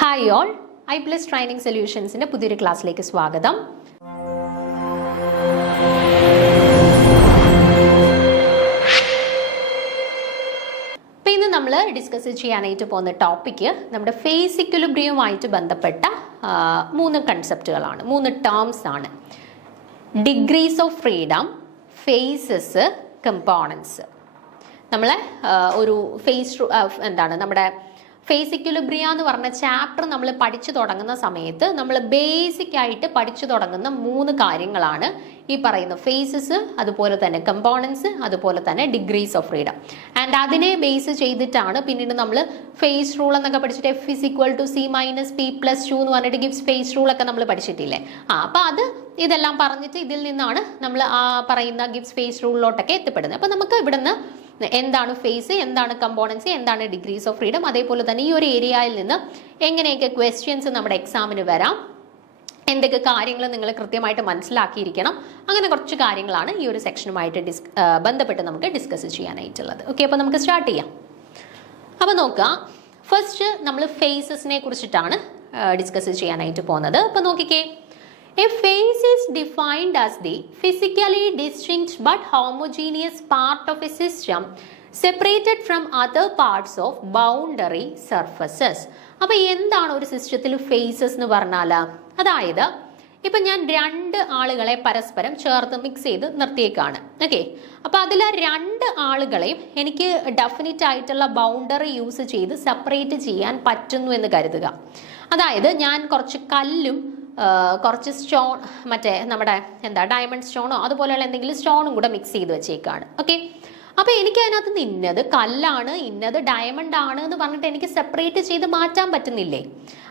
Hi all, iPlus training സൊല്യൂഷൻസിൻ്റെ പുതിയൊരു ക്ലാസ്സിലേക്ക് സ്വാഗതം. അപ്പോൾ ഇന്ന് നമ്മൾ ഡിസ്കസ് ചെയ്യാനായിട്ട് പോകുന്ന ടോപ്പിക്ക് നമ്മുടെ ഫേസ് ഇക്വിലിബ്രിയവുമായിട്ട് ബന്ധപ്പെട്ട മൂന്ന് കൺസെപ്റ്റുകളാണ്, മൂന്ന് ടേംസ് ആണ്. Degrees of freedom, phases, components. നമ്മളെ ഒരു നമ്മുടെ ഫേസ് ഇക്വിലിബ്രിയ എന്ന് പറഞ്ഞ ചാപ്റ്റർ നമ്മൾ പഠിച്ചു തുടങ്ങുന്ന സമയത്ത് നമ്മൾ ബേസിക് ആയിട്ട് പഠിച്ചു തുടങ്ങുന്ന മൂന്ന് കാര്യങ്ങളാണ് ഈ പറയുന്ന ഫേസസ്, അതുപോലെ തന്നെ കമ്പോണൻസ്, അതുപോലെ തന്നെ ഡിഗ്രീസ് ഓഫ് ഫ്രീഡം. ആൻഡ് അതിനെ ബേസ് ചെയ്തിട്ടാണ് പിന്നീട് നമ്മൾ ഫേസ് റൂൾ എന്നൊക്കെ പഠിച്ചിട്ട് F=C-P+2 എന്ന് പറഞ്ഞിട്ട് ഗിബ്സ് ഫേസ് റൂൾ ഒക്കെ നമ്മൾ പഠിച്ചിട്ടില്ലേ. അപ്പോൾ ഇതെല്ലാം പറഞ്ഞിട്ട് ഇതിൽ നിന്നാണ് നമ്മൾ ആ പറയുന്ന ഗിബ്സ് ഫേസ് റൂളിലോട്ടൊക്കെ എത്തിപ്പെടുന്നത്. അപ്പോൾ നമുക്ക് ഇവിടുന്ന് എന്താണ് ഫേസ്, എന്താണ് കമ്പോണൻസ്, എന്താണ് ഡിഗ്രീസ് ഓഫ് ഫ്രീഡം, അതേപോലെ തന്നെ ഈ ഒരു ഏരിയയിൽ നിന്ന് എങ്ങനെയൊക്കെ ക്വസ്റ്റ്യൻസ് നമ്മുടെ എക്സാമിന് വരാം, എന്തൊക്കെ കാര്യങ്ങൾ നിങ്ങൾ കൃത്യമായിട്ട് മനസ്സിലാക്കിയിരിക്കണം, അങ്ങനെ കുറച്ച് കാര്യങ്ങളാണ് ഈ ഒരു സെക്ഷനുമായിട്ട് ബന്ധപ്പെട്ട് നമുക്ക് ഡിസ്കസ് ചെയ്യാനായിട്ടുള്ളത്. ഓക്കെ, അപ്പോൾ നമുക്ക് സ്റ്റാർട്ട് ചെയ്യാം. അപ്പോൾ നോക്കുക, ഫസ്റ്റ് നമ്മൾ ഫേസസിനെ കുറിച്ചിട്ടാണ് ഡിസ്കസ് ചെയ്യാനായിട്ട് പോകുന്നത്. അപ്പോൾ നോക്കിക്കേ, a face is defined as the physically distinct but homogeneous part of a system separated from other parts of boundary surfaces. അപ്പോൾ എന്താണ് ഒരു സിസ്റ്റത്തിൽ ഫേസസ് എന്ന് പറഞ്ഞാൽ? അതായത് ഇപ്പം ഞാൻ രണ്ട് ആളുകളെ പരസ്പരം ചേർത്ത് മിക്സ് ചെയ്ത് നിർത്തിയേക്കാണ്. ഓക്കെ, അപ്പോൾ അതിൽ രണ്ട് ആളുകളെയും എനിക്ക് ഡെഫിനിറ്റ് ആയിട്ടുള്ള ബൗണ്ടറി യൂസ് ചെയ്ത് സെപ്പറേറ്റ് ചെയ്യാൻ പറ്റുന്നു എന്ന് കരുതുക. അതായത് ഞാൻ കുറച്ച് കല്ലും കുറച്ച് സ്റ്റോൺ, മറ്റേ നമ്മുടെ ഡയമണ്ട് സ്റ്റോണോ അതുപോലെയുള്ള എന്തെങ്കിലും സ്റ്റോണും കൂടെ മിക്സ് ചെയ്ത് വെച്ചേക്കാണ്. ഓക്കെ, അപ്പോൾ എനിക്ക് അതിനകത്ത് നിന്ന് ഇന്നത് കല്ലാണ്, ഇന്നത് ഡയമണ്ട് ആണ് എന്ന് പറഞ്ഞിട്ട് എനിക്ക് സെപ്പറേറ്റ് ചെയ്ത് മാറ്റാൻ പറ്റുന്നില്ലേ?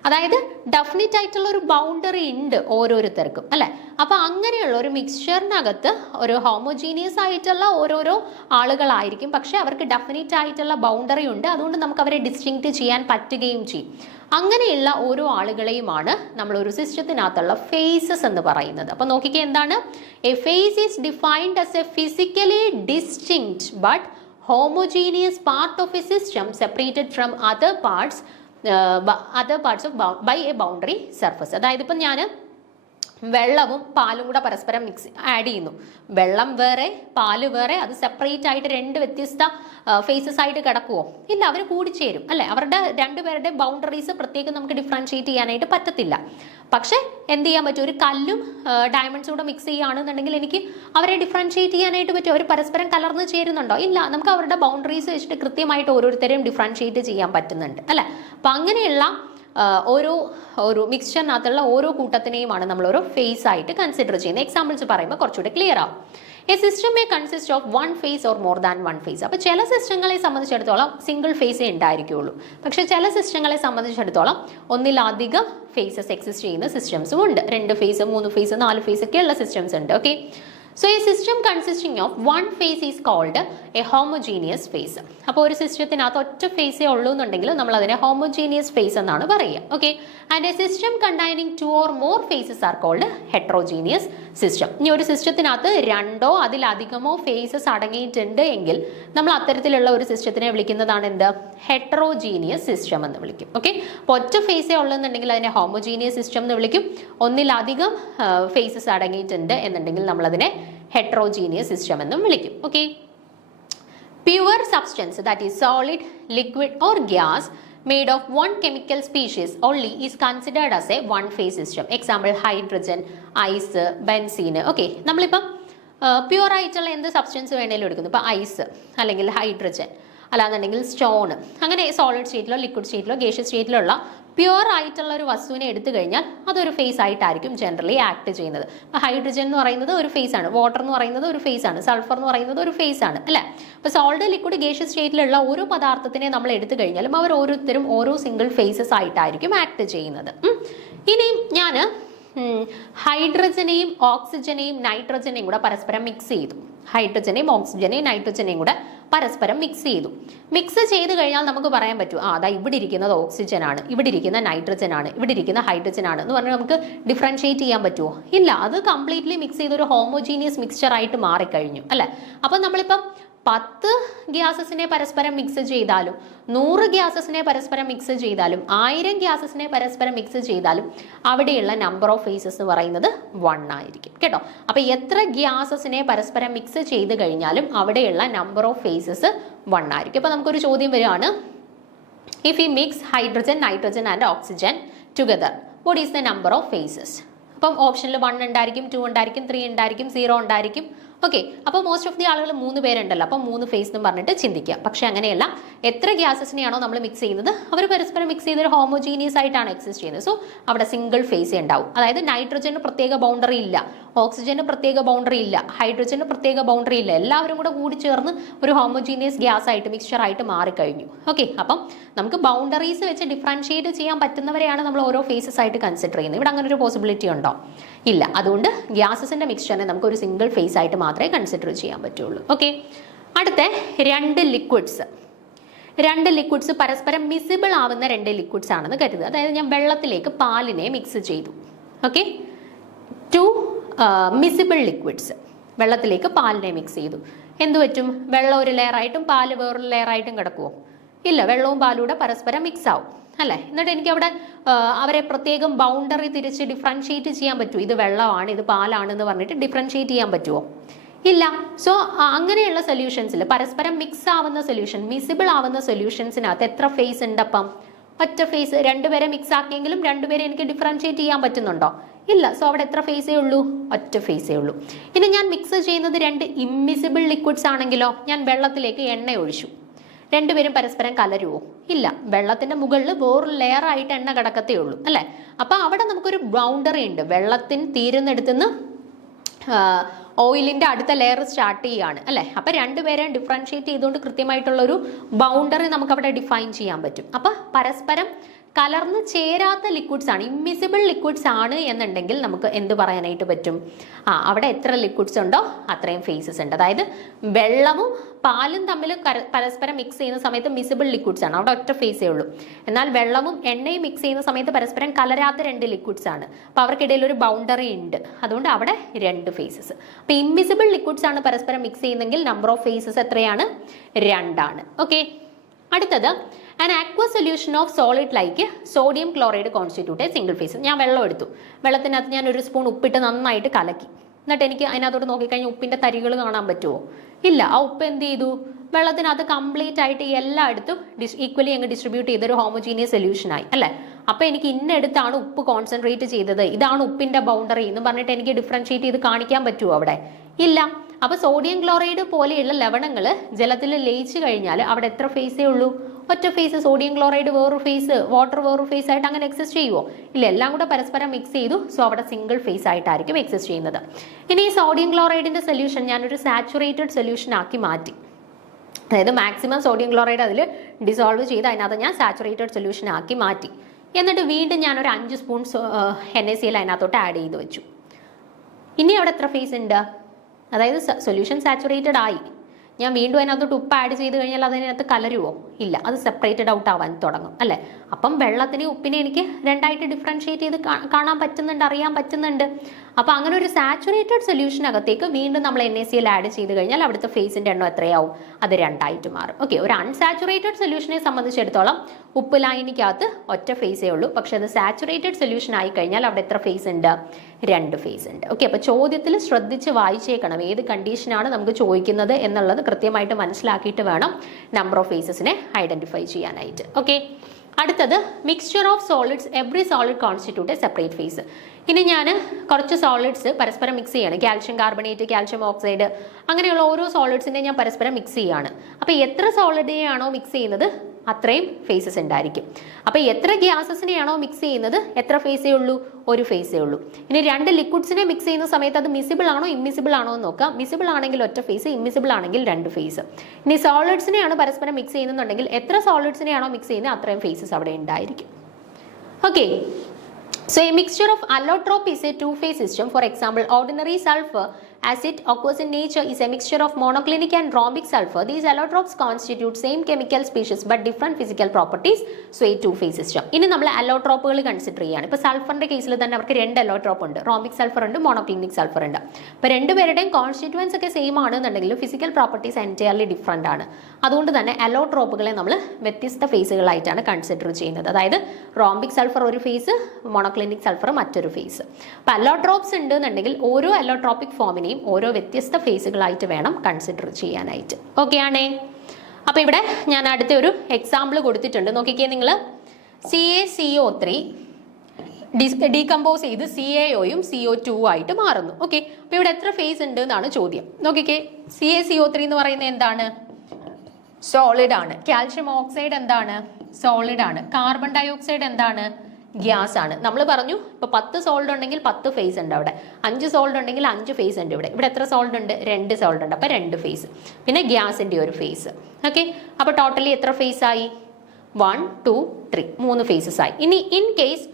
അതായത് ഡെഫിനിറ്റ് ആയിട്ടുള്ള ഒരു ബൗണ്ടറി ഉണ്ട് ഓരോരുത്തർക്കും, അല്ലെ? അപ്പോൾ അങ്ങനെയുള്ള ഒരു മിക്സ്ചറിനകത്ത് ഒരു ഹോമോജീനിയസ് ആയിട്ടുള്ള ഓരോരോ ആളുകളായിരിക്കും, പക്ഷെ അവർക്ക് ഡെഫിനിറ്റ് ആയിട്ടുള്ള ബൗണ്ടറി ഉണ്ട്. അതുകൊണ്ട് നമുക്ക് അവരെ ഡിസ്റ്റിങ്ക്റ്റ് ചെയ്യാൻ പറ്റുകയും ചെയ്യും. അങ്ങനെയുള്ള ഓരോ ആളുകളെയുമാണ് നമ്മൾ ഒരു സിസ്റ്റത്തിനകത്തുള്ള ഫേസസ് എന്ന് പറയുന്നത്. അപ്പോൾ നോക്കിക്കേ, എന്താണ്? A phase is defined as a physically distinct but homogeneous part of a system separated from other parts of by a boundary surface. അതായത് ഇപ്പം ഞാൻ വെള്ളവും പാലും കൂടെ പരസ്പരം ആഡ് ചെയ്യുന്നു. വെള്ളം വേറെ, പാല് വേറെ, അത് സെപ്പറേറ്റ് ആയിട്ട് രണ്ട് വ്യത്യസ്ത ഫേസസ് ആയിട്ട് കിടക്കുമോ? ഇല്ല, അവർ കൂടിച്ചേരും, അല്ലെ? അവരുടെ രണ്ടുപേരുടെ ബൗണ്ടറീസ് പ്രത്യേകം നമുക്ക് ഡിഫറൻഷിയേറ്റ് ചെയ്യാനായിട്ട് പറ്റത്തില്ല. പക്ഷെ എന്ത് ചെയ്യാൻ പറ്റും? ഒരു കല്ലും ഡയമണ്ട്സും കൂടെ മിക്സ് ചെയ്യുകയാണെന്നുണ്ടെങ്കിൽ എനിക്ക് അവരെ ഡിഫറൻഷിയേറ്റ് ചെയ്യാനായിട്ട് പറ്റും. അവർ പരസ്പരം കലർന്ന് ചേരുന്നുണ്ടോ? ഇല്ല, നമുക്ക് അവരുടെ ബൗണ്ടറീസ് വെച്ചിട്ട് കൃത്യമായിട്ട് ഓരോരുത്തരെയും ഡിഫറൻഷിയേറ്റ് ചെയ്യാൻ പറ്റുന്നുണ്ട്, അല്ലെ? അപ്പം അങ്ങനെയുള്ള ഒരു മിക്സ്ചറിനകത്തുള്ള ഓരോ കൂട്ടത്തിനെയുമാണ് നമ്മൾ ഓരോ ഫേസ് ആയിട്ട് കൺസിഡർ ചെയ്യുന്നത്. എക്സാമ്പിൾസ് പറയുമ്പോൾ കുറച്ചുകൂടെ ക്ലിയർ ആവും. A system may consist of one phase or more than one phase. അപ്പോൾ ചില സിസ്റ്റങ്ങളെ സംബന്ധിച്ചിടത്തോളം സിംഗിൾ ഫേസേ ഉണ്ടായിരിക്കുകയുള്ളൂ. പക്ഷേ ചില സിസ്റ്റങ്ങളെ സംബന്ധിച്ചിടത്തോളം ഒന്നിലധികം ഫേസസ് എക്സിസ്റ്റ് ചെയ്യുന്ന സിസ്റ്റംസും ഉണ്ട്. 2 ഫേസ്, 3 ഫേസ്, 4 ഫേസ് ഒക്കെ ഉള്ള സിസ്റ്റംസ് ഉണ്ട്. Okay, so a system consisting of one phase is called a homogeneous phase. അപ്പോൾ ഒരു സിസ്റ്റത്തിനകത്ത് ഒറ്റ ഫേസേ ഉള്ളൂ എന്നുണ്ടെങ്കിൽ നമ്മൾ അതിനെ ഹോമോജീനിയസ് ഫേസ് എന്നാണ് പറയുക. Okay, and A system containing 2 or more phases are called heterogeneous system. ഇനി ഒരു സിസ്റ്റത്തിനകത്ത് 2ഓ അതിലധികമോ ഫേസസ് അടങ്ങിയിട്ടുണ്ട് എങ്കിൽ നമ്മൾ അത്തരത്തിലുള്ള ഒരു സിസ്റ്റത്തിനെ വിളിക്കുന്നതാണ് എന്ത്? ഹെറ്ററോജീനിയസ് സിസ്റ്റം എന്ന് വിളിക്കും. ഓക്കെ, അപ്പോൾ ഒറ്റ ഫേസേ ഉള്ളെന്നുണ്ടെങ്കിൽ അതിനെ ഹോമോജീനിയസ് സിസ്റ്റം എന്ന് വിളിക്കും. ഒന്നിലധികം ഫേസസ് അടങ്ങിയിട്ടുണ്ട് എന്നുണ്ടെങ്കിൽ നമ്മളതിനെ heterogeneous system എന്നും വിളിക്കും. Okay, pure substance that is solid, liquid or gas made of one chemical species only is considered as a one phase system. Example, hydrogen, ice, benzene. Okay, നമ്മളിപ്പം pure ആയിട്ടുള്ള എന്ത് substance വേണേലും എടുക്കുന്നു. ഇപ്പം ice അല്ലെങ്കിൽ hydrogen, അല്ലാന്നുണ്ടെങ്കിൽ stone, അങ്ങനെ solid സ്റ്റേറ്റിലോ liquid സ്റ്റേറ്റിലോ gaseous സ്റ്റേറ്റിലുള്ള pure ആയിട്ടുള്ള ഒരു വസ്തുവിനെ എടുത്തു കഴിഞ്ഞാൽ അതൊരു ഫേസ് ആയിട്ടായിരിക്കും ജനറലി ആക്ട് ചെയ്യുന്നത്. ഇപ്പോൾ ഹൈഡ്രജൻ എന്ന് പറയുന്നത് ഒരു ഫേസ് ആണ്, വാട്ടർ എന്ന് പറയുന്നത് ഒരു ഫേസ് ആണ്, സൾഫർ എന്ന് പറയുന്നത് ഒരു ഫേസ് ആണ്, അല്ലേ? അപ്പോൾ സോളിഡ്, ലിക്വിഡ്, ഗേഷ്യസ് സ്റ്റേറ്റിലുള്ള ഓരോ പദാർത്ഥത്തിനെ നമ്മൾ എടുത്തു കഴിഞ്ഞാലും അവർ ഓരോരുത്തരും ഓരോ സിംഗിൾ ഫേസസ് ആയിട്ടായിരിക്കും ആക്ട് ചെയ്യുന്നത്. ഇനിയും ഞാൻ ഹൈഡ്രജനെയും ഓക്സിജനെയും നൈട്രജനെയും കൂടെ പരസ്പരം മിക്സ് ചെയ്തു. ഹൈഡ്രജനെയും ഓക്സിജനെയും നൈട്രജനെയും കൂടെ പരസ്പരം മിക്സ് ചെയ്തു. മിക്സ് ചെയ്ത് കഴിഞ്ഞാൽ നമുക്ക് പറയാൻ പറ്റും, അതാ ഇവിടെ ഇരിക്കുന്നത് ഓക്സിജൻ ആണ്, ഇവിടെ ഇരിക്കുന്ന നൈട്രജൻ ആണ്, ഇവിടെ ഇരിക്കുന്ന ഹൈഡ്രജൻ ആണ് എന്ന് പറഞ്ഞാൽ നമുക്ക് ഡിഫറൻഷിയേറ്റ് ചെയ്യാൻ പറ്റുമോ? ഇല്ല, അത് കംപ്ലീറ്റ്ലി മിക്സ് ചെയ്തൊരു ഹോമോജീനിയസ് മിക്സ്ചർ ആയിട്ട് മാറിക്കഴിഞ്ഞു, അല്ലെ? അപ്പം നമ്മളിപ്പം 10 ഗ്യാസസിനെ പരസ്പരം മിക്സ് ചെയ്താലും 100 ഗ്യാസസിനെ പരസ്പരം മിക്സ് ചെയ്താലും 1000 ഗ്യാസസിനെ പരസ്പരം മിക്സ് ചെയ്താലും അവിടെയുള്ള നമ്പർ ഓഫ് ഫേസസ് എന്ന് പറയുന്നത് 1 ആയിരിക്കും കേട്ടോ. അപ്പൊ എത്ര ഗ്യാസസിനെ പരസ്പരം മിക്സ് ചെയ്ത് കഴിഞ്ഞാലും അവിടെയുള്ള നമ്പർ ഓഫ് ഫേസസ് 1 ആയിരിക്കും. അപ്പൊ നമുക്കൊരു ചോദ്യം വരികയാണ്, if we mix hydrogen, nitrogen and oxygen together, what is the number of phases? അപ്പം ഓപ്ഷനിൽ 1 ഉണ്ടായിരിക്കും, 2 ഉണ്ടായിരിക്കും, 3 ഉണ്ടായിരിക്കും, 0 ഉണ്ടായിരിക്കും. ഓക്കെ, അപ്പോൾ മോസ്റ്റ് ഓഫ് ദി ആളുകൾ 3 പേരുണ്ടല്ലോ, അപ്പം 3 ഫേസ് എന്ന് പറഞ്ഞിട്ട് ചിന്തിക്കുക. പക്ഷെ അങ്ങനെയല്ല, എത്ര ഗ്യാസസിനെയാണോ നമ്മൾ മിക്സ് ചെയ്യുന്നത് അവർ പരസ്പരം മിക്സ് ചെയ്തൊരു ഹോമോജീനിയസ് ആയിട്ടാണ് എക്സിസ്റ്റ് ചെയ്യുന്നത്. സോ അവിടെ സിംഗിൾ ഫേസ് ഉണ്ടാവും. അതായത് നൈട്രജന് പ്രത്യേക ബൗണ്ടറി ഇല്ല, ഓക്സിജന് പ്രത്യേക ബൗണ്ടറി ഇല്ല, ഹൈഡ്രജന് പ്രത്യേക ബൗണ്ടറി ഇല്ല, എല്ലാവരും കൂടെ കൂടി ചേർന്ന് ഒരു ഹോമോജീനിയസ് ഗ്യാസ് ആയിട്ട് മിക്സ്ചർ ആയിട്ട് മാറിക്കഴിഞ്ഞു. ഓക്കെ, അപ്പം നമുക്ക് ബൗണ്ടറീസ് വെച്ച് ഡിഫറൻഷിയേറ്റ് ചെയ്യാൻ പറ്റുന്നവരെയാണ് നമ്മൾ ഓരോ ഫേസസ് ആയിട്ട് കൺസിഡർ ചെയ്യുന്നത്. ഇവിടെ അങ്ങനെ ഒരു പോസിബിലിറ്റി ഉണ്ടോ? ഇല്ല. അതുകൊണ്ട് ഗ്യാസസിന്റെ മിക്സ്ചറിനെ നമുക്ക് ഒരു സിംഗിൾ ഫേസ് ആയിട്ട് മാത്രമേ കൺസിഡർ ചെയ്യാൻ പറ്റുള്ളൂ. ഓക്കെ, അടുത്ത 2 ലിക്വിഡ്സ് പരസ്പരം മിസിബിൾ ആവുന്ന 2 ലിക്വിഡ്സ് ആണെന്ന് കരുതുക. അതായത് ഞാൻ വെള്ളത്തിലേക്ക് പാലിനെ മിക്സ് ചെയ്തു. ഓക്കെ, 2 മിസിബിൾ ലിക്വിഡ്സ് വെള്ളത്തിലേക്ക് പാലിനെ മിക്സ് ചെയ്തു. എന്തു പറ്റും? വെള്ളം ഒരു ലെയറായിട്ടും പാല് വേറൊരു ലെയറായിട്ടും കിടക്കുമോ? ഇല്ല, വെള്ളവും പാലൂടെ പരസ്പരം മിക്സ് ആവും അല്ലേ. എന്നിട്ട് എനിക്ക് അവിടെ അവരെ പ്രത്യേകം ബൗണ്ടറി തിരിച്ച് ഡിഫറൻഷിയേറ്റ് ചെയ്യാൻ പറ്റുമോ? ഇത് വെള്ളമാണ്, ഇത് പാലാണെന്ന് പറഞ്ഞിട്ട് ഡിഫറൻഷിയേറ്റ് ചെയ്യാൻ പറ്റുമോ? ഇല്ല. സോ അങ്ങനെയുള്ള സൊല്യൂഷൻസിൽ പരസ്പരം മിക്സ് ആവുന്ന സൊല്യൂഷൻ, മിസിബിൾ ആവുന്ന സൊല്യൂഷൻസിനകത്ത് എത്ര ഫേസ് ഉണ്ട്? അപ്പം ഒറ്റ ഫേസ്. 2 പേരെ മിക്സ് ആക്കിയെങ്കിലും 2 പേരെ എനിക്ക് ഡിഫറൻഷിയേറ്റ് ചെയ്യാൻ പറ്റുന്നുണ്ടോ? ഇല്ല. സോ അവിടെ എത്ര ഫേസേ ഉള്ളൂ? ഒറ്റ ഫേസേ ഉള്ളൂ. ഇനി ഞാൻ മിക്സ് ചെയ്യുന്നത് 2 ഇമ്മിസിബിൾ ലിക്വിഡ്സ് ആണെങ്കിലോ, ഞാൻ വെള്ളത്തിലേക്ക് എണ്ണ ഒഴിച്ചു, 2 പേരും പരസ്പരം കലരുവോ? ഇല്ല. വെള്ളത്തിന്റെ മുകളിൽ വേറൊരു ലെയർ ആയിട്ട് എണ്ണ കിടക്കത്തേ ഉള്ളൂ അല്ലെ. അപ്പൊ അവിടെ നമുക്കൊരു ബൗണ്ടറി ഉണ്ട്. വെള്ളത്തിന് തീരുന്നിടത്തുനിന്ന് ഓയിലിന്റെ അടുത്ത ലെയർ സ്റ്റാർട്ട് ചെയ്യാണ് അല്ലെ. അപ്പൊ 2 പേരെ ഡിഫറൻഷിയേറ്റ് ചെയ്തുകൊണ്ട് കൃത്യമായിട്ടുള്ള ഒരു ബൗണ്ടറി നമുക്ക് അവിടെ ഡിഫൈൻ ചെയ്യാൻ പറ്റും. അപ്പൊ പരസ്പരം കലർന്ന് ചേരാത്ത ലിക്വിഡ്സ് ആണ്, ഇമ്മിസിബിൾ ലിക്വിഡ്സ് ആണ് എന്നുണ്ടെങ്കിൽ നമുക്ക് എന്ത് പറയാനായിട്ട് പറ്റും? അവിടെ എത്ര ലിക്വിഡ്സ് ഉണ്ടോ അത്രയും ഫേസസ് ഉണ്ട്. അതായത് വെള്ളവും പാലും തമ്മിൽ പരസ്പരം മിക്സ് ചെയ്യുന്ന സമയത്ത് മിസിബിൾ ലിക്വിഡ്സ് ആണ്, അവിടെ ഒറ്റ ഫേസേ ഉള്ളൂ. എന്നാൽ വെള്ളവും എണ്ണയും മിക്സ് ചെയ്യുന്ന സമയത്ത് പരസ്പരം കലരാത്ത 2 ലിക്വിഡ്സ് ആണ്. അപ്പൊ അവർക്കിടയിൽ ഒരു ബൗണ്ടറി ഉണ്ട്. അതുകൊണ്ട് അവിടെ 2 ഫേസസ്. അപ്പൊ ഇമ്മിസിബിൾ ലിക്വിഡ്സ് ആണ് പരസ്പരം മിക്സ് ചെയ്യുന്നെങ്കിൽ നമ്പർ ഓഫ് ഫേസസ് എത്രയാണ്? 2 ആണ്. ഓക്കെ, അടുത്തത് an aqueous solution of solid like sodium chloride constitute a single phase. ഞാൻ വെള്ളം എടുത്തു, വെള്ളത്തിനകത്ത് ഞാൻ 1 സ്പൂൺ ഉപ്പിട്ട് നന്നായിട്ട് കലക്കി. എന്നിട്ട് എനിക്ക് അതിനകത്തോട്ട് നോക്കിക്കഴിഞ്ഞാൽ ഉപ്പിന്റെ തരികൾ കാണാൻ പറ്റുമോ? ഇല്ല. ആ ഉപ്പ് എന്ത് ചെയ്തു? വെള്ളത്തിനകത്ത് കംപ്ലീറ്റ് ആയിട്ട് എല്ലായിടത്തും ഈക്വലി അങ്ങ് ഡിസ്ട്രിബ്യൂട്ട് ചെയ്തൊരു ഹോമോജീനിയസ് സൊല്യൂഷൻ ആയി അല്ലെ. അപ്പൊ എനിക്ക് ഇന്നടുത്താണ് ഉപ്പ് കോൺസെൻട്രേറ്റ് ചെയ്തത്, ഇതാണ് ഉപ്പിന്റെ ബൗണ്ടറി എന്ന് പറഞ്ഞിട്ട് എനിക്ക് ഡിഫറൻഷിയേറ്റ് ചെയ്ത് കാണിക്കാൻ പറ്റുമോ അവിടെ? ഇല്ല. അപ്പൊ സോഡിയം ക്ലോറൈഡ് പോലെയുള്ള ലവണങ്ങൾ ജലത്തിൽ ലയിച്ചു കഴിഞ്ഞാൽ അവിടെ എത്ര ഫേസേ ഉള്ളൂ? ഒറ്റ ഫേസ്. സോഡിയം ക്ലോറൈഡ് വേറൊരു ഫേസ്, വാട്ടർ വേറൊരു ഫേസ് ആയിട്ട് അങ്ങനെ എക്സിസ്റ്റ് ചെയ്യുമോ? ഇല്ല. എല്ലാം കൂടെ പരസ്പരം മിക്സ് ചെയ്തു. സോ അവിടെ സിംഗിൾ ഫേസ് ആയിട്ടായിരിക്കും എക്സിസ്റ്റ് ചെയ്യുന്നത്. ഇനി ഈ സോഡിയം ക്ലോറൈഡിന്റെ സൊല്യൂഷൻ ഞാനൊരു സാച്ചുറേറ്റഡ് സൊല്യൂഷൻ ആക്കി മാറ്റി. അതായത് മാക്സിമം സോഡിയം ക്ലോറൈഡ് അതിൽ ഡിസോൾവ് ചെയ്ത് അതിനകത്ത് ഞാൻ സാച്ചുറേറ്റഡ് സൊല്യൂഷൻ ആക്കി മാറ്റി. എന്നിട്ട് വീണ്ടും ഞാനൊരു 5 സ്പൂൺ NaCl അതിനകത്തോട്ട് ആഡ് ചെയ്ത് വെച്ചു. ഇനി അവിടെ എത്ര ഫേസ് ഉണ്ട്? അതായത് സൊല്യൂഷൻ സാച്ചുറേറ്റഡ് ആയി, ഞാൻ വീണ്ടും അതിനകത്തോട്ട് ഉപ്പ് ആഡ് ചെയ്ത് കഴിഞ്ഞാൽ അതിനകത്ത് കലരുവോ? ഇല്ല. അത് സെപ്പറേറ്റഡ് ഔട്ട് ആവാൻ തുടങ്ങും അല്ലെ. അപ്പം വെള്ളത്തിനെ ഉപ്പിനെ എനിക്ക് 2 ആയിട്ട് ഡിഫറൻഷിയേറ്റ് ചെയ്ത് കാണാൻ പറ്റുന്നുണ്ട്, അറിയാൻ പറ്റുന്നുണ്ട്. അപ്പൊ അങ്ങനെ ഒരു സാച്ചുറേറ്റഡ് സൊല്യൂഷനകത്തേക്ക് വീണ്ടും നമ്മൾ NaCl ആഡ് ചെയ്ത് കഴിഞ്ഞാൽ അവിടുത്തെ ഫേസിന്റെ എണ്ണം എത്രയാവും? അത് 2 ആയിട്ട് മാറും. ഓക്കെ, ഒരു അൺസാച്ചുറേറ്റഡ് സൊല്യൂഷനെ സംബന്ധിച്ചിടത്തോളം ഉപ്പ് ലായനിക്കകത്ത് ഒറ്റ ഫേസേ ഉള്ളൂ. പക്ഷെ അത് സാച്ചുറേറ്റഡ് സൊല്യൂഷൻ ആയി കഴിഞ്ഞാൽ അവിടെ എത്ര ഫേസ് ഉണ്ട്? 2 ഫേസ് ഉണ്ട്. ഓക്കെ, അപ്പൊ ചോദ്യത്തിൽ ശ്രദ്ധിച്ച് വായിച്ചേക്കണം ഏത് കണ്ടീഷനാണ് നമുക്ക് ചോദിക്കുന്നത് എന്നുള്ളത് കൃത്യമായിട്ട് മനസ്സിലാക്കിയിട്ട് വേണം നമ്പർ ഓഫ് ഫേസസിനെ ഐഡന്റിഫൈ ചെയ്യാനായിട്ട്. ഓക്കെ, അടുത്തത് mixture of solids, every solid constitute a separate phase. ഇനി ഞാൻ കുറച്ച് സോളിഡ്സ് പരസ്പരം മിക്സ് ചെയ്യാണ്. കാൽഷ്യം കാർബണേറ്റ്, കാൽഷ്യം ഓക്സൈഡ്, അങ്ങനെയുള്ള ഓരോ സോളിഡ്സിനെ ഞാൻ പരസ്പരം മിക്സ് ചെയ്യാണ്. അപ്പൊ എത്ര സോളിഡിനെയാണോ മിക്സ് ചെയ്യുന്നത് അത്രയും ഫേസസ് ഉണ്ടായിരിക്കും. അപ്പൊ എത്ര ഗ്യാസസിനെയാണോ മിക്സ് ചെയ്യുന്നത് എത്ര ഫേസേ ഉള്ളൂ? 1 ഫേസേ ഉള്ളൂ. ഇനി 2 ലിക്വിഡ്സിനെ മിക്സ് ചെയ്യുന്ന സമയത്ത് അത് മിസിബിൾ ആണോ ഇമ്മിസിബിൾ ആണോ എന്ന് നോക്കാം. മിസിബിൾ ആണെങ്കിൽ ഒറ്റ ഫേസ്, ഇമ്മിസിബിൾ ആണെങ്കിൽ 2 ഫേസ്. ഇനി സോളിഡ്സിനെയാണ് പരസ്പരം മിക്സ് ചെയ്യുന്നുണ്ടെങ്കിൽ എത്ര സോളിഡ്സിനെയാണോ മിക്സ് ചെയ്യുന്നത് അത്രയും ഫേസസ് അവിടെ ഉണ്ടായിരിക്കും. Okay, so a mixture of allotrope is a 2-phase system. For example, ordinary sulfur as it occurs in nature is a mixture of monoclinic and rhombic sulfur. These allotropes constitute same chemical species but different physical properties. So a two-phase system. ഇനി നമ്മൾ അലോട്രോപ്പുകൾ consider ചെയ്യാണ്. ഇപ്പോൾ സൾഫറിന്റെ കേസിൽ തന്നെ അവർക്ക് രണ്ട് allotrope ഉണ്ട്, rhombic sulphur ഉണ്ട്, മോണോക്ലിനിക് സൾഫർ ഉണ്ട്. അപ്പോൾ രണ്ടുപേരുടെയും കോൺസ്റ്റിറ്റ്യൂവൻസ് ഒക്കെ സെയിം ആണെന്നുണ്ടെങ്കിൽ ഫിസിക്കൽ പ്രോപ്പർട്ടീസ് എൻറ്റയർലി ഡിഫറെൻ്റ് ആണ്. അതുകൊണ്ട് തന്നെ അലോട്രോപ്പുകളെ നമ്മൾ വ്യത്യസ്ത ഫേസുകളായിട്ടാണ് കൺസിഡർ ചെയ്യുന്നത്. അതായത് റോംബിക് സൾഫർ ഒരു ഫേസ്, മോണോക്ലിനിക് സൾഫർ മറ്റൊരു ഫേസ്. അപ്പോൾ അലോട്രോപ്സ് ഉണ്ട് എന്നുണ്ടെങ്കിൽ ഓരോ അലോട്രോപ്പിക് ഫോമിനെയും ഓരോ വ്യത്യസ്ത ഫേസുകളായിട്ട് വേണം കൺസിഡർ ചെയ്യാനായിട്ട്. ഓക്കെ ആണേ? അപ്പോൾ ഇവിടെ ഞാൻ അടുത്ത ഒരു എക്സാമ്പിൾ കൊടുത്തിട്ടുണ്ട്, നോക്കിക്കേ നിങ്ങൾ. CaCO3 ഡീകമ്പോസ് ചെയ്ത് CaOയും CO2 ആയിട്ട് മാറുന്നു. ഓക്കെ, അപ്പോൾ ഇവിടെ എത്ര ഫേസ് ഉണ്ട് എന്നാണ് ചോദ്യം. നോക്കിക്കേ, CaCO3 എന്ന് പറയുന്നത് എന്താണ്? സോളിഡ് ആണ്. കാൽഷ്യം ഓക്സൈഡ് എന്താണ്? സോളിഡ് ആണ്. കാർബൺ ഡൈ ഓക്സൈഡ് എന്താണ്? ഗ്യാസ് ആണ്. നമ്മൾ പറഞ്ഞു ഇപ്പോൾ 10 സോൾഡ് ഉണ്ടെങ്കിൽ 10 ഫേസ് ഉണ്ട് അവിടെ, 5 സോൾഡ് ഉണ്ടെങ്കിൽ 5 ഫേസ് ഉണ്ട് ഇവിടെ. ഇവിടെ എത്ര സോൾഡ് ഉണ്ട്? 2 സോൾഡ് ഉണ്ട്. അപ്പോൾ 2 ഫേസ്, പിന്നെ ഗ്യാസിൻ്റെ ഒരു ഫേസ്. ഓക്കെ, അപ്പോൾ ടോട്ടലി എത്ര ഫേസ് ആയി? 1 2 3 3 ഫേസസ് ആയി. ഇനി ഇൻ കേസ്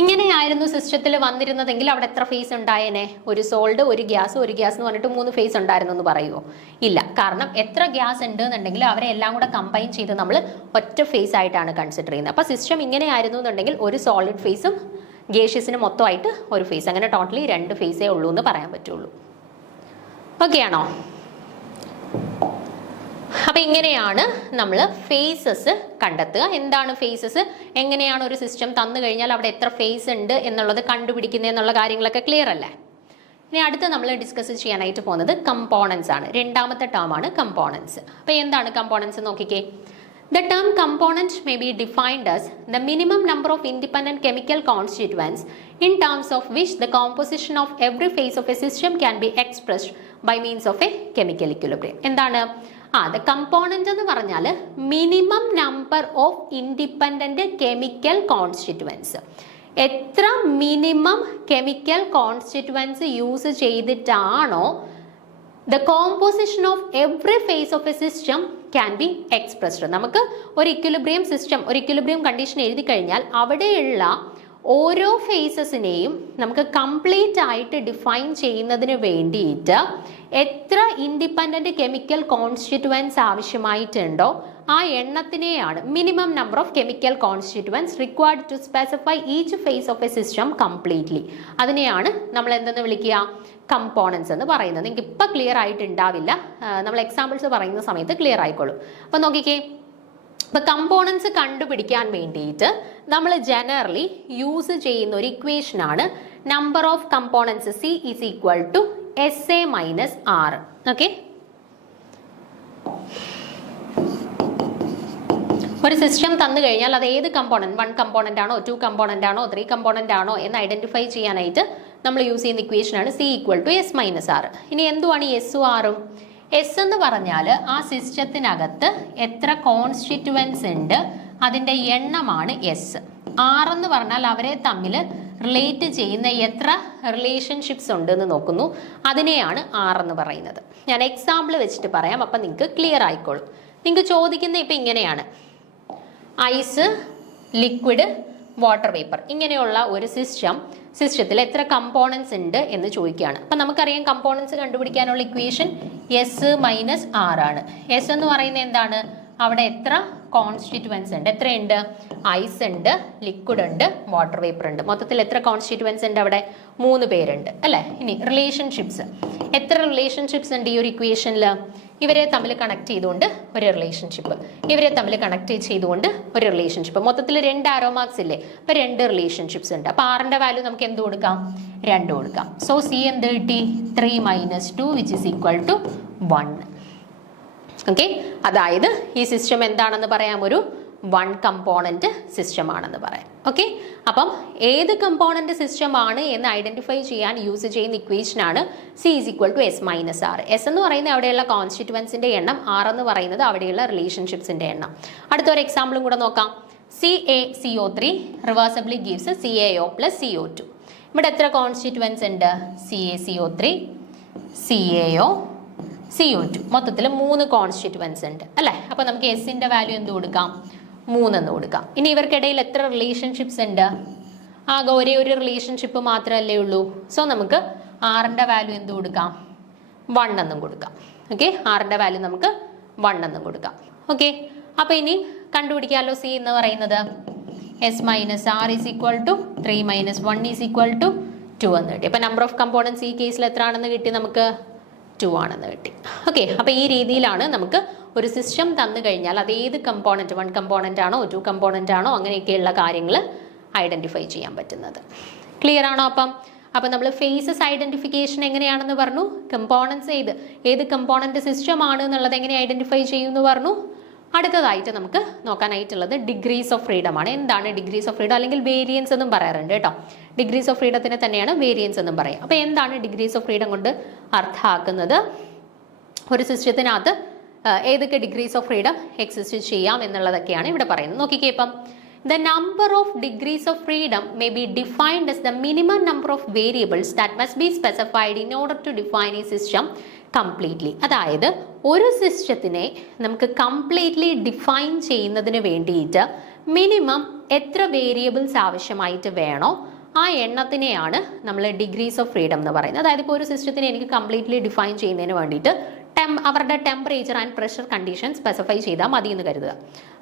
ഇങ്ങനെയായിരുന്നു സിസ്റ്റത്തിൽ വന്നിരുന്നതെങ്കിൽ അവിടെ എത്ര ഫേസ് ഉണ്ടായേനെ? ഒരു സോൾഡ്, ഒരു ഗ്യാസ് എന്ന് പറഞ്ഞിട്ട് 3 ഫേസ് ഉണ്ടായിരുന്നു എന്ന് പറയുമോ? ഇല്ല. കാരണം എത്ര ഗ്യാസ് ഉണ്ട് എന്നുണ്ടെങ്കിൽ അവരെ എല്ലാം കൂടെ കമ്പൈൻ ചെയ്ത് നമ്മൾ ഒറ്റ ഫേസ് ആയിട്ടാണ് കൺസിഡർ ചെയ്യുന്നത്. അപ്പോൾ സിസ്റ്റം ഇങ്ങനെയായിരുന്നു എന്നുണ്ടെങ്കിൽ ഒരു സോളിഡ് ഫേസും ഗേഷ്യസിനും മൊത്തമായിട്ട് ഒരു ഫേസ്, അങ്ങനെ ടോട്ടലി 2 ഫേസേ ഉള്ളൂ എന്ന് പറയാൻ പറ്റുള്ളൂ. ഓക്കെ ആണോ? അപ്പൊ ഇങ്ങനെയാണ് നമ്മൾ ഫേസസ് കണ്ടെത്തുക. എന്താണ് ഫേസസ്, എങ്ങനെയാണ് ഒരു സിസ്റ്റം തന്നു കഴിഞ്ഞാൽ അവിടെ എത്ര ഫേസ് ഉണ്ട് എന്നുള്ളത് കണ്ടുപിടിക്കുന്നത് എന്നുള്ള കാര്യങ്ങളൊക്കെ ക്ലിയർ അല്ലേ? ഇനി അടുത്ത് നമ്മൾ ഡിസ്കസ് ചെയ്യാനായിട്ട് പോകുന്നത് കമ്പോണൻസ് ആണ്. രണ്ടാമത്തെ ടേം ആണ് കമ്പോണൻസ്. അപ്പൊ എന്താണ് കമ്പോണൻസ് നോക്കിക്കേ. The term component may be defined as the minimum number of independent chemical constituents in terms of which the composition of every phase of a system can be expressed by means of a chemical equilibrium. എന്താണ്? the component എന്ന് പറഞ്ഞാൽ minimum number of independent chemical constituents. എത്ര minimum chemical constituents use ചെയ്തിട്ടാണോ the composition of every phase of a system can be expressed. നമുക്ക് ഒരു equilibrium system, ഒരു equilibrium condition എഴുതി കഴിഞ്ഞാൽ അവിടെയുള്ള ഓരോ ഫേസസിനെയും നമുക്ക് കംപ്ലീറ്റ് ആയിട്ട് ഡിഫൈൻ ചെയ്യുന്നതിന് വേണ്ടിയിട്ട് എത്ര ഇൻഡിപെൻഡന്റ് കെമിക്കൽ കോൺസ്റ്റിറ്റ്യുവൻസ് ആവശ്യമായിട്ടുണ്ടോ ആ എണ്ണത്തിനെയാണ് minimum number of chemical constituents required to specify each phase of a system completely. അതിനെയാണ് നമ്മൾ എന്തെന്ന് വിളിക്കുക? കമ്പോണൻസ് എന്ന് പറയുന്നത്. നിങ്ങൾക്ക് ഇപ്പം ക്ലിയർ ആയിട്ട് ഉണ്ടാവില്ല, നമ്മൾ എക്സാമ്പിൾസ് പറയുന്ന സമയത്ത് ക്ലിയർ ആയിക്കോളും. അപ്പം നോക്കിക്കേ, ഇപ്പം കമ്പോണൻസ് കണ്ടുപിടിക്കാൻ വേണ്ടിയിട്ട് നമ്മൾ ജനറലി യൂസ് ചെയ്യുന്ന ഒരു ഇക്വേഷനാണ് number of components C is equal to SA minus R. Okay, ഒരു സിസ്റ്റം തന്നു കഴിഞ്ഞാൽ അത് ഏത് കമ്പോണൻറ്റ്, 1 കമ്പോണൻ്റ് ആണോ, 2 കമ്പോണൻ്റ് ആണോ, 3 കമ്പോണൻ്റ് ആണോ എന്ന് ഐഡന്റിഫൈ ചെയ്യാനായിട്ട് നമ്മൾ യൂസ് ചെയ്യുന്ന ഇക്വേഷനാണ് C equal to S minus R. ഇനി എന്തുവാണ് ഈ എസും ആറും? എസ് എന്ന് പറഞ്ഞാൽ ആ സിസ്റ്റത്തിനകത്ത് എത്ര കോൺസ്റ്റിറ്റ്യുവൻസ് ഉണ്ട് അതിൻ്റെ എണ്ണമാണ് എസ്. ആർ എന്ന് പറഞ്ഞാൽ അവരെ തമ്മിൽ റിലേറ്റ് ചെയ്യുന്ന എത്ര റിലേഷൻഷിപ്സ് ഉണ്ടെന്ന് നോക്കുന്നു, അതിനെയാണ് ആർ എന്ന് പറയുന്നത്. ഞാൻ എക്സാമ്പിൾ വെച്ചിട്ട് പറയാം, അപ്പം നിങ്ങൾക്ക് ക്ലിയർ ആയിക്കോളും. നിങ്ങൾക്ക് ചോദിക്കുന്ന ഇപ്പം ഇങ്ങനെയാണ്, ഐസ്, ലിക്വിഡ്, വാട്ടർ വേപ്പർ, ഇങ്ങനെയുള്ള ഒരു സിസ്റ്റത്തിൽ എത്ര കമ്പോണൻസ് ഉണ്ട് എന്ന് ചോദിക്കുകയാണ്. അപ്പം നമുക്കറിയാം കമ്പോണൻസ് കണ്ടുപിടിക്കാനുള്ള ഇക്വേഷൻ എസ് മൈനസ് ആർ ആണ്. എസ് എന്ന് പറയുന്നത് എന്താണ്? അവിടെ എത്ര കോൺസ്റ്റിറ്റ്യുവൻസ് ഉണ്ട്, എത്രയുണ്ട്? ഐസ് ഉണ്ട്, ലിക്വിഡ് ഉണ്ട്, വാട്ടർ വേപ്പർ ഉണ്ട്. മൊത്തത്തിൽ എത്ര കോൺസ്റ്റിറ്റ്യുവൻസ് ഉണ്ട് അവിടെ? 3 പേരുണ്ട് അല്ലേ? ഇനി റിലേഷൻഷിപ്സ്, എത്ര റിലേഷൻഷിപ്സ് ഉണ്ട് ഈ ഒരു ഇക്വേഷനിൽ? ഇവരെ തമ്മിൽ കണക്ട് ചെയ്തുകൊണ്ട് ഒരു റിലേഷൻഷിപ്പ്, ഇവരെ തമ്മിൽ കണക്ട് ചെയ്തുകൊണ്ട് ഒരു റിലേഷൻഷിപ്പ്. മൊത്തത്തിൽ 2 ആരോ മാർക്സ് ഇല്ലേ? അപ്പോൾ 2 റിലേഷൻഷിപ്സ് ഉണ്ട്. അപ്പോൾ ആറിൻ്റെ വാല്യൂ നമുക്ക് എന്ത് കൊടുക്കാം? 2 കൊടുക്കാം. സോ സി എന്ത് കിട്ടി? 3 minus 2 which is equal to 1. Okay, അതായത് ഈ സിസ്റ്റം എന്താണെന്ന് പറയാം? ഒരു 1 കമ്പോണന്റ് സിസ്റ്റം ആണെന്ന് പറയാം. ഓക്കെ, അപ്പം ഏത് കമ്പോണന്റ് സിസ്റ്റം ആണ് എന്ന് ഐഡന്റിഫൈ ചെയ്യാൻ യൂസ് ചെയ്യുന്ന ഇക്വേഷനാണ് C is equal to S minus R. S എന്ന് പറയുന്നത് അവിടെയുള്ള കോൺസ്റ്റിറ്റ്യുവൻസിന്റെ എണ്ണം, ആർ എന്ന് പറയുന്നത് അവിടെയുള്ള റിലേഷൻഷിപ്സിന്റെ എണ്ണം. അടുത്തൊരു എക്സാമ്പിളും കൂടെ നോക്കാം. CaCO3 റിവേഴ്സിബിളി gives CaO plus CO2. ഇവിടെ എത്ര കോൺസ്റ്റിറ്റ്യുവൻസ് ഉണ്ട്? CaCO3, CaO, CO2, മൊത്തത്തിൽ 3 കോൺസ്റ്റിറ്റ്യുവൻസ് ഉണ്ട് അല്ലേ? അപ്പോൾ നമുക്ക് എസിന്റെ വാല്യൂ എന്ത് കൊടുക്കാം? 3 എന്ന് കൊടുക്കാം. ഇനി ഇവർക്കിടയിൽ എത്ര റിലേഷൻഷിപ്സ് ഉണ്ട്? ആകെ ഒരേ ഒരു റിലേഷൻഷിപ്പ് മാത്രമല്ലേ ഉള്ളൂ. സോ നമുക്ക് ആറിൻ്റെ വാല്യൂ എന്ത് കൊടുക്കാം? 1 എന്നും കൊടുക്കാം. ഓക്കെ, ആറിൻ്റെ വാല്യൂ നമുക്ക് 1 എന്നും കൊടുക്കാം. ഓക്കെ, അപ്പോൾ ഇനി കണ്ടുപിടിക്കാമല്ലോ. സി എന്ന് പറയുന്നത് S minus R is equal to 3 minus 1 is equal to 2 എന്ന് കിട്ടി. അപ്പോൾ നമ്പർ ഓഫ് കമ്പോണൻസ് ഈ കേസിൽ എത്ര ആണെന്ന് കിട്ടി? നമുക്ക് 2 ആണെന്ന് കിട്ടി. ഓക്കെ, അപ്പോൾ ഈ രീതിയിലാണ് നമുക്ക് ഒരു സിസ്റ്റം തന്നു കഴിഞ്ഞാൽ അത് ഏത് കമ്പോണൻറ്റ്, 1 കമ്പോണൻ്റ് ആണോ 2 കമ്പോണൻ്റ് ആണോ അങ്ങനെയൊക്കെയുള്ള കാര്യങ്ങൾ ഐഡൻറ്റിഫൈ ചെയ്യാൻ പറ്റുന്നത്. ക്ലിയർ ആണോ? അപ്പം നമ്മൾ ഫേസസ് ഐഡൻറ്റിഫിക്കേഷൻ എങ്ങനെയാണെന്ന് പറഞ്ഞു. കമ്പോണൻസ് ഏത് കമ്പോണൻറ്റ് സിസ്റ്റം ആണ് എന്നുള്ളത് എങ്ങനെ ഐഡൻറ്റിഫൈ ചെയ്യുമെന്ന് പറഞ്ഞു. അടുത്തതായിട്ട് നമുക്ക് നോക്കാനായിട്ടുള്ളത് ഡിഗ്രീസ് ഓഫ് ഫ്രീഡം ആണ്. എന്താണ് ഡിഗ്രീസ് ഓഫ് ഫ്രീഡം? അല്ലെങ്കിൽ വേരിയൻസ് എന്നും പറയാറുണ്ട് കേട്ടോ. ഡിഗ്രീസ് ഓഫ് ഫ്രീഡത്തിന് തന്നെയാണ് വേരിയൻസ് എന്നും പറയാം. അപ്പോൾ എന്താണ് ഡിഗ്രീസ് ഓഫ് ഫ്രീഡം കൊണ്ട് അർത്ഥമാക്കുന്നത്? ഒരു സിസ്റ്റത്തിനകത്ത് ഏതൊക്കെ ഡിഗ്രീസ് ഓഫ് ഫ്രീഡം എക്സിസ്റ്റ് ചെയ്യാം എന്നുള്ളതൊക്കെയാണ് ഇവിടെ പറയുന്നത്. നോക്കിക്കേ, ഇപ്പം the number of degrees of freedom may be defined as the minimum number of variables that must be specified in order to define a system completely. അതായത് ഒരു സിസ്റ്റത്തിനെ നമുക്ക് കംപ്ലീറ്റ്ലി ഡിഫൈൻ ചെയ്യുന്നതിന് വേണ്ടിയിട്ട് മിനിമം എത്ര വേരിയബിൾസ് ആവശ്യമായിട്ട് വേണോ ആ എണ്ണത്തിനെയാണ് നമ്മൾ ഡിഗ്രീസ് ഓഫ് ഫ്രീഡം എന്ന് പറയുന്നത്. അതായത് ഇപ്പോൾ ഒരു സിസ്റ്റത്തിനെ എനിക്ക് കംപ്ലീറ്റ്ലി ഡിഫൈൻ ചെയ്യുന്നതിന് വേണ്ടിയിട്ട് അവരുടെ temperature and pressure condition specify ചെയ്താൽ മതി എന്ന് കരുതുക.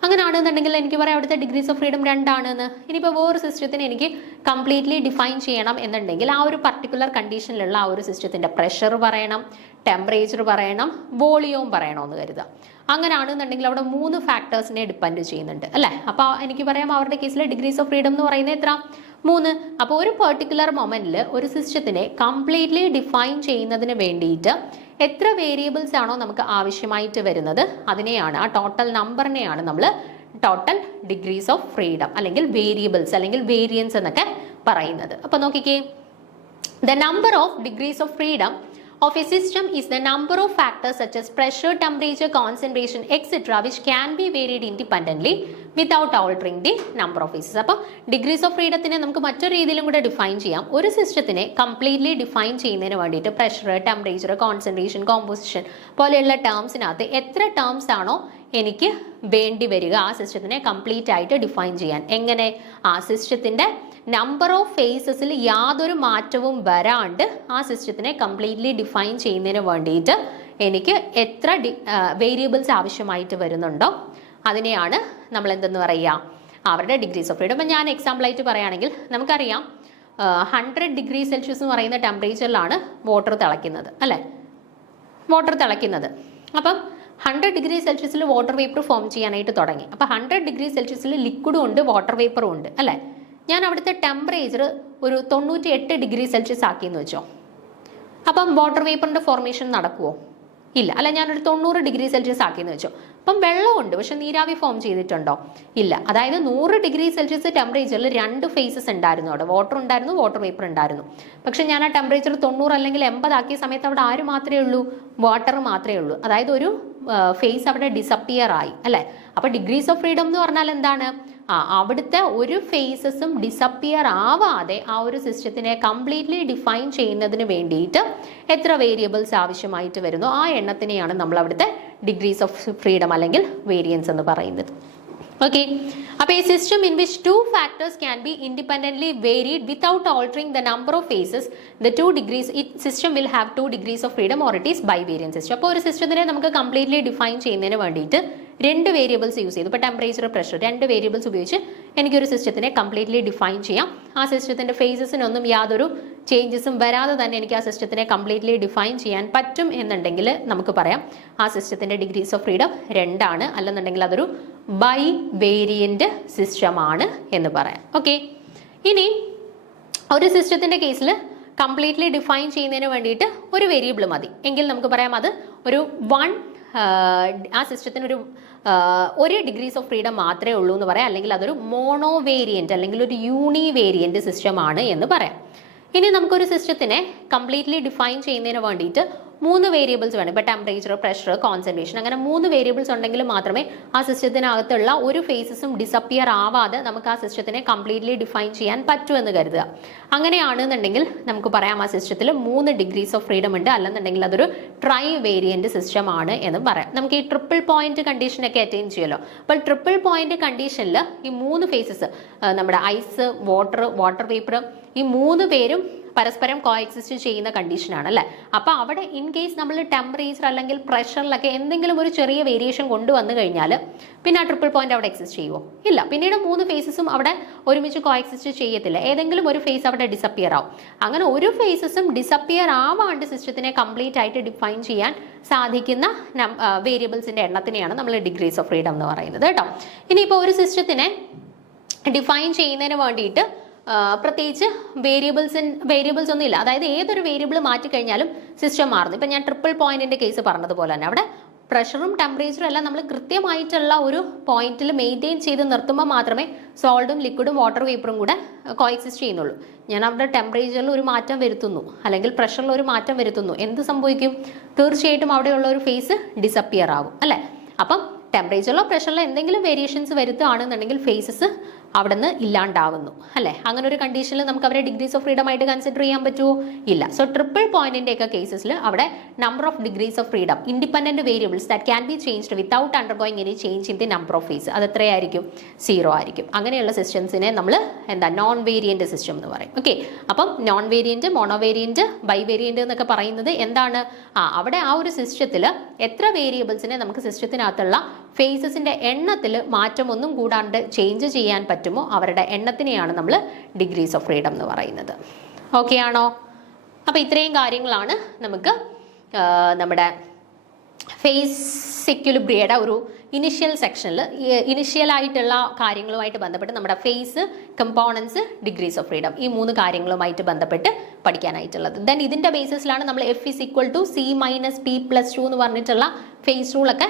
അങ്ങനെയാണെന്നുണ്ടെങ്കിൽ എനിക്ക് പറയാം അവിടുത്തെ ഡിഗ്രീസ് ഓഫ് ഫ്രീഡം 2 ആണെന്ന്. ഇനിയിപ്പോൾ വേറൊരു സിസ്റ്റത്തിന് എനിക്ക് കംപ്ലീറ്റ്ലി ഡിഫൈൻ ചെയ്യണം എന്നുണ്ടെങ്കിൽ ആ ഒരു പർട്ടിക്കുലർ കണ്ടീഷനിലുള്ള ആ ഒരു സിസ്റ്റത്തിൻ്റെ പ്രഷർ പറയണം, ടെമ്പറേച്ചർ പറയണം, വോളിയവും പറയണമെന്ന് കരുതുക. അങ്ങനെയാണെന്നുണ്ടെങ്കിൽ അവിടെ 3 ഫാക്ടേഴ്സിനെ ഡിപ്പെൻഡ് ചെയ്യുന്നുണ്ട് അല്ലേ. അപ്പോൾ എനിക്ക് പറയാം അവരുടെ കേസിൽ ഡിഗ്രീസ് ഓഫ് ഫ്രീഡം എന്ന് പറയുന്നത് എത്ര? 3. അപ്പോൾ ഒരു പെർട്ടിക്കുലർ മൊമെന്റിൽ ഒരു സിസ്റ്റത്തിനെ കംപ്ലീറ്റ്ലി ഡിഫൈൻ ചെയ്യുന്നതിന് വേണ്ടിയിട്ട് എത്ര വേരിയബിൾസ് ആണോ നമുക്ക് ആവശ്യമായിട്ട് വരുന്നത് അതിനെയാണ്, ആ ടോട്ടൽ നമ്പറിനെയാണ് നമ്മൾ ടോട്ടൽ ഡിഗ്രീസ് ഓഫ് ഫ്രീഡം അല്ലെങ്കിൽ വേരിയബിൾസ് അല്ലെങ്കിൽ വേരിയൻസ് എന്നൊക്കെ പറയുന്നത്. അപ്പോൾ നോക്കിക്കേ, the number of degrees of freedom of a system is the number of factors such as pressure, temperature, concentration, etc. which can be varied independently without altering the number of phases. അപ്പോൾ degrees of ഫ്രീഡത്തിനെ നമുക്ക് മറ്റൊരു രീതിയിലും കൂടെ define ചെയ്യാം. ഒരു സിസ്റ്റത്തിനെ completely define ചെയ്യുന്നതിന് വേണ്ടിയിട്ട് pressure, temperature, concentration, composition പോലെയുള്ള ടേംസിനകത്ത് എത്ര ടേംസ് ആണോ എനിക്ക് വേണ്ടി വരിക ആ സിസ്റ്റത്തിനെ കംപ്ലീറ്റ് ആയിട്ട് ഡിഫൈൻ ചെയ്യാൻ. എങ്ങനെ? ആ സിസ്റ്റത്തിൻ്റെ നമ്പർ ഓഫ് ഫേസസിൽ യാതൊരു മാറ്റവും വരാണ്ട് ആ സിസ്റ്റത്തിനെ കംപ്ലീറ്റ്ലി ഡിഫൈൻ ചെയ്യുന്നതിന് വേണ്ടിയിട്ട് എനിക്ക് എത്ര വേരിയബിൾസ് ആവശ്യമായിട്ട് വരുന്നുണ്ടോ അതിനെയാണ് നമ്മൾ എന്തെന്ന് പറയുക, അവരുടെ ഡിഗ്രീസ് ഓഫ് ഫ്രീഡം. അപ്പം ഞാൻ എക്സാമ്പിളായിട്ട് പറയുകയാണെങ്കിൽ നമുക്കറിയാം 100 ഡിഗ്രി സെൽഷ്യസ് എന്ന് പറയുന്ന ടെമ്പറേച്ചറിലാണ് വാട്ടർ തിളയ്ക്കുന്നത് അല്ലേ, വാട്ടർ തിളയ്ക്കുന്നത്. അപ്പം 100 ഡിഗ്രി സെൽഷ്യസിൽ വാട്ടർ വേപ്പർ ഫോം ചെയ്യാനായിട്ട് തുടങ്ങി. അപ്പോൾ 100 ഡിഗ്രി സെൽഷ്യസിൽ ലിക്വിഡും ഉണ്ട് വാട്ടർ വേപ്പറും ഉണ്ട് അല്ലേ. ഞാൻ അവിടുത്തെ ടെമ്പറേച്ചർ ഒരു 98 ഡിഗ്രി സെൽഷ്യസ് ആക്കിയെന്ന് വെച്ചോ, അപ്പം വാട്ടർ വേപ്പറിൻ്റെ ഫോർമേഷൻ നടക്കുമോ? ഇല്ല. അല്ല, ഞാനൊരു 90 ഡിഗ്രി സെൽഷ്യസ് ആക്കിയെന്ന് വെച്ചോ, അപ്പം വെള്ളമുണ്ട് പക്ഷെ നീരാവി ഫോം ചെയ്തിട്ടുണ്ടോ? ഇല്ല. അതായത് 100 ഡിഗ്രി സെൽഷ്യസ് ടെമ്പറേച്ചറിൽ 2 ഫേസസ് ഉണ്ടായിരുന്നു. അവിടെ വാട്ടർ ഉണ്ടായിരുന്നു, വാട്ടർ വേപ്പർ ഉണ്ടായിരുന്നു. പക്ഷെ ഞാൻ ആ ടെമ്പറേച്ചർ 90 അല്ലെങ്കിൽ 80 ആക്കിയ സമയത്ത് അവിടെ ആര് മാത്രമേ ഉള്ളൂ? വാട്ടർ മാത്രമേ ഉള്ളൂ. അതായത് ഒരു ഫേസ് അവിടെ ഡിസപ്പിയർ ആയി അല്ലേ. അപ്പോൾ ഡിഗ്രീസ് ഓഫ് ഫ്രീഡം എന്ന് പറഞ്ഞാൽ എന്താണ്? അവിടുത്തെ ഒരു ഫേസസും ഡിസപ്പിയർ ആവാതെ ആ ഒരു സിസ്റ്റത്തിനെ കംപ്ലീറ്റ്ലി ഡിഫൈൻ ചെയ്യുന്നതിന് വേണ്ടിയിട്ട് എത്ര വേരിയബിൾസ് ആവശ്യമായിട്ട് വരുന്നു ആ എണ്ണത്തിനെയാണ് നമ്മൾ അവിടുത്തെ ഡിഗ്രീസ് ഓഫ് ഫ്രീഡം അല്ലെങ്കിൽ വേരിയൻസ് എന്ന് പറയുന്നത്. ഓക്കെ, അപ്പോൾ ഈ system in which 2 factors can be independently varied without altering the number of phases, the 2 degrees, system will have 2 degrees of freedom or it is bivariant system. അപ്പോൾ ഒരു സിസ്റ്റത്തിനെ നമുക്ക് completely define ചെയ്യുന്നതിന് വേണ്ടിയിട്ട് 2 variables use ചെയ്തു. ഇപ്പോൾ temperature, pressure, 2 variables ഉപയോഗിച്ച് എനിക്കൊരു സിസ്റ്റത്തിനെ completely define ചെയ്യാം. ആ സിസ്റ്റത്തിൻ്റെ ഫേസസിനൊന്നും യാതൊരു ചേഞ്ചസും വരാതെ തന്നെ എനിക്ക് ആ സിസ്റ്റത്തിനെ കംപ്ലീറ്റ്ലി ഡിഫൈൻ ചെയ്യാൻ പറ്റും എന്നുണ്ടെങ്കിൽ നമുക്ക് പറയാം ആ സിസ്റ്റത്തിൻ്റെ ഡിഗ്രീസ് ഓഫ് ഫ്രീഡം 2 ആണ്. അല്ലെന്നുണ്ടെങ്കിൽ അതൊരു ബൈ വേരിയന്റ് സിസ്റ്റമാണ് എന്ന് പറയാം. ഓക്കെ, ഇനി ഒരു സിസ്റ്റത്തിൻ്റെ കേസിൽ കംപ്ലീറ്റ്ലി ഡിഫൈൻ ചെയ്യുന്നതിന് വേണ്ടിയിട്ട് ഒരു വേരിയബിൾ മതി എങ്കിൽ നമുക്ക് പറയാം അത് ഒരു ആ സിസ്റ്റത്തിന് ഒരു ഡിഗ്രീസ് ഓഫ് ഫ്രീഡം മാത്രമേ ഉള്ളൂ എന്ന് പറയാം. അല്ലെങ്കിൽ അതൊരു മോണോ വേരിയന്റ് അല്ലെങ്കിൽ ഒരു യൂണി വേരിയന്റ് സിസ്റ്റമാണ് എന്ന് പറയാം. ഇനി നമുക്കൊരു സിസ്റ്റത്തിനെ കംപ്ലീറ്റ്ലി ഡിഫൈൻ ചെയ്യുന്നതിന് വേണ്ടിയിട്ട് 3 വേരിയബിൾസ് വേണം. ഇപ്പോൾ ടെമ്പറേച്ചർ, പ്രഷർ, കോൺസെൻട്രേഷൻ, അങ്ങനെ 3 വേരിയബിൾസ് ഉണ്ടെങ്കിൽ മാത്രമേ ആ സിസ്റ്റത്തിനകത്തുള്ള ഒരു ഫേസസും ഡിസപ്പിയർ ആവാതെ നമുക്ക് ആ സിസ്റ്റത്തിനെ കംപ്ലീറ്റ്ലി ഡിഫൈൻ ചെയ്യാൻ പറ്റൂ എന്ന് കരുതുക. അങ്ങനെയാണെന്നുണ്ടെങ്കിൽ നമുക്ക് പറയാം ആ സിസ്റ്റത്തിൽ 3 ഡിഗ്രീസ് ഓഫ് ഫ്രീഡം ഉണ്ട്, അല്ലെന്നുണ്ടെങ്കിൽ അതൊരു ട്രൈ വേരിയന്റ് സിസ്റ്റം ആണ് എന്ന് പറയാം. നമുക്ക് ഈ ട്രിപ്പിൾ പോയിന്റ് കണ്ടീഷനൊക്കെ അറ്റൈൻ ചെയ്യുമല്ലോ. അപ്പോൾ ട്രിപ്പിൾ പോയിന്റ് കണ്ടീഷനിൽ ഈ 3 ഫേസസ്, നമ്മുടെ ഐസ്, വാട്ടർ വേപ്പർ, ഈ 3 പേരും പരസ്പരം കോഎക്സിസ്റ്റ് ചെയ്യുന്ന കണ്ടീഷനാണ് അല്ലേ. അപ്പോൾ അവിടെ ഇൻ കേസ് നമ്മൾ ടെമ്പറേച്ചർ അല്ലെങ്കിൽ പ്രഷറിലൊക്കെ എന്തെങ്കിലും ഒരു ചെറിയ വേരിയേഷൻ കൊണ്ടുവന്നു കഴിഞ്ഞാൽ പിന്നെ ആ ട്രിപ്പിൾ പോയിന്റ് അവിടെ എക്സിസ്റ്റ് ചെയ്യുമോ? ഇല്ല. പിന്നീട് 3 ഫേസസും അവിടെ ഒരുമിച്ച് കോഎക്സിസ്റ്റ് ചെയ്യത്തില്ല. ഏതെങ്കിലും ഒരു ഫേസ് അവിടെ ഡിസപ്പിയർ ആവും. അങ്ങനെ ഒരു ഫേസസും ഡിസപ്പിയർ ആവാണ്ട് സിസ്റ്റത്തിനെ കംപ്ലീറ്റ് ആയിട്ട് ഡിഫൈൻ ചെയ്യാൻ സാധിക്കുന്ന വേരിയബിൾസിന്റെ എണ്ണത്തിനെയാണ് നമ്മൾ ഡിഗ്രീസ് ഓഫ് ഫ്രീഡം എന്ന് പറയുന്നത് കേട്ടോ. ഇനിയിപ്പോൾ ഒരു സിസ്റ്റത്തിനെ ഡിഫൈൻ ചെയ്യുന്നതിന് വേണ്ടിയിട്ട് പ്രത്യേകിച്ച് വേരിയബിൾസ് ഒന്നും ഇല്ല. അതായത് ഏതൊരു വേരിയബിൾ മാറ്റിക്കഴിഞ്ഞാലും സിസ്റ്റം മാറുന്നു. ഇപ്പം ഞാൻ ട്രിപ്പിൾ പോയിന്റിന്റെ കേസ് പറഞ്ഞതുപോലെ തന്നെ അവിടെ പ്രഷറും ടെമ്പറേച്ചറും എല്ലാം നമ്മൾ കൃത്യമായിട്ടുള്ള ഒരു പോയിന്റിൽ മെയിൻറ്റെയിൻ ചെയ്ത് നിർത്തുമ്പോൾ മാത്രമേ സോൾട്ടും ലിക്വിഡും വാട്ടർ വേപ്പറും കൂടെ കോഎക്സിസ്റ്റ് ചെയ്യുന്നുള്ളൂ. ഞാൻ അവിടെ ടെമ്പറേച്ചറിൽ ഒരു മാറ്റം വരുത്തുന്നു അല്ലെങ്കിൽ പ്രഷറിൽ ഒരു മാറ്റം വരുത്തുന്നു, എന്ത് സംഭവിക്കും? തീർച്ചയായിട്ടും അവിടെയുള്ള ഒരു ഫേസ് ഡിസപ്പിയർ ആകും അല്ലേ. അപ്പം ടെമ്പറേച്ചറിലോ പ്രഷറിലോ എന്തെങ്കിലും വേരിയേഷൻസ് വരുത്തുകയാണെന്നുണ്ടെങ്കിൽ ഫേസസ് അവിടെ നിന്ന് ഇല്ലാണ്ടാവുന്നു അല്ലേ. അങ്ങനെ ഒരു കണ്ടീഷനിൽ നമുക്ക് അവരെ ഡിഗ്രീസ് ഓഫ് ഫ്രീഡം ആയിട്ട് കൺസിഡർ ചെയ്യാൻ പറ്റുമോ? ഇല്ല. സോ ട്രിപ്പിൾ പോയിന്റിന്റെ ഒക്കെ കേസസിൽ അവിടെ number of degrees of freedom, independent variables that can be changed without undergoing any change in the number of phase, അത് എത്രയായിരിക്കും? 0 ആയിരിക്കും. അങ്ങനെയുള്ള സിസ്റ്റംസിനെ നമ്മൾ നോൺ വേരിയന്റ് സിസ്റ്റം എന്ന് പറയും. ഓക്കെ. അപ്പം നോൺ വേരിയന്റ്, മോണോവേരിയന്റ്, ബൈവേരിയന്റ് എന്നൊക്കെ പറയുന്നത് എന്താണ്? അവിടെ ആ ഒരു സിസ്റ്റത്തിൽ എത്ര വേരിയബിൾസിനെ നമുക്ക് സിസ്റ്റത്തിനകത്തുള്ള ഫേസസിന്റെ എണ്ണത്തിൽ മാറ്റമൊന്നും കൂടാണ്ട് ചേഞ്ച് ചെയ്യാൻ പറ്റുമോ അവരുടെ എണ്ണത്തിനെയാണ് നമ്മൾ ഡിഗ്രീസ് ഓഫ് ഫ്രീഡം എന്ന് പറയുന്നത്. ഓക്കെ ആണോ? അപ്പോൾ ഇത്രയും കാര്യങ്ങളാണ് നമുക്ക് നമ്മുടെ ഫേസ് ഇക്വിലിബ്രിയയുടെ ഒരു ഇനിഷ്യൽ സെക്ഷനിൽ ഇനിഷ്യലായിട്ടുള്ള കാര്യങ്ങളുമായിട്ട് ബന്ധപ്പെട്ട് നമ്മുടെ phase, components, degrees of freedom, ഈ 3 കാര്യങ്ങളുമായിട്ട് ബന്ധപ്പെട്ട് പഠിക്കാനായിട്ടുള്ളത്. ദെൻ ഇതിന്റെ ബേസിസിലാണ് നമ്മൾ F = C-P+2 എന്ന് പറഞ്ഞിട്ടുള്ള ഫേസ് റൂളൊക്കെ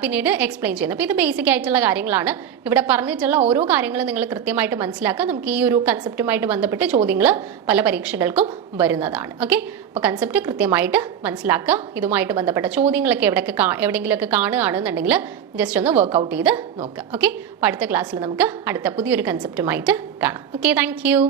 പിന്നീട് എക്സ്പ്ലെയിൻ ചെയ്യുന്നത്. അപ്പോൾ ഇത് ബേസിക് ആയിട്ടുള്ള കാര്യങ്ങളാണ്. ഇവിടെ പറഞ്ഞിട്ടുള്ള ഓരോ കാര്യങ്ങളും നിങ്ങൾ കൃത്യമായിട്ട് മനസ്സിലാക്കുക. നമുക്ക് ഈ ഒരു കൺസെപ്റ്റുമായിട്ട് ബന്ധപ്പെട്ട് ചോദ്യങ്ങൾ പല പരീക്ഷകൾക്കും വരുന്നതാണ്. ഓക്കെ. അപ്പോൾ കൺസെപ്റ്റ് കൃത്യമായിട്ട് മനസ്സിലാക്കുക. ഇതുമായിട്ട് ബന്ധപ്പെട്ട ചോദ്യങ്ങളൊക്കെ എവിടെയെങ്കിലുമൊക്കെ കാണുകയാണെന്നുണ്ടെങ്കിൽ ജസ്റ്റ് ഒന്ന് വർക്ക്ഔട്ട് ചെയ്ത് നോക്കുക. ഓക്കെ. അപ്പോൾ അടുത്ത ക്ലാസ്സിൽ നമുക്ക് അടുത്ത പുതിയൊരു കൺസെപ്റ്റുമായിട്ട് കാണാം. Okay, thank you.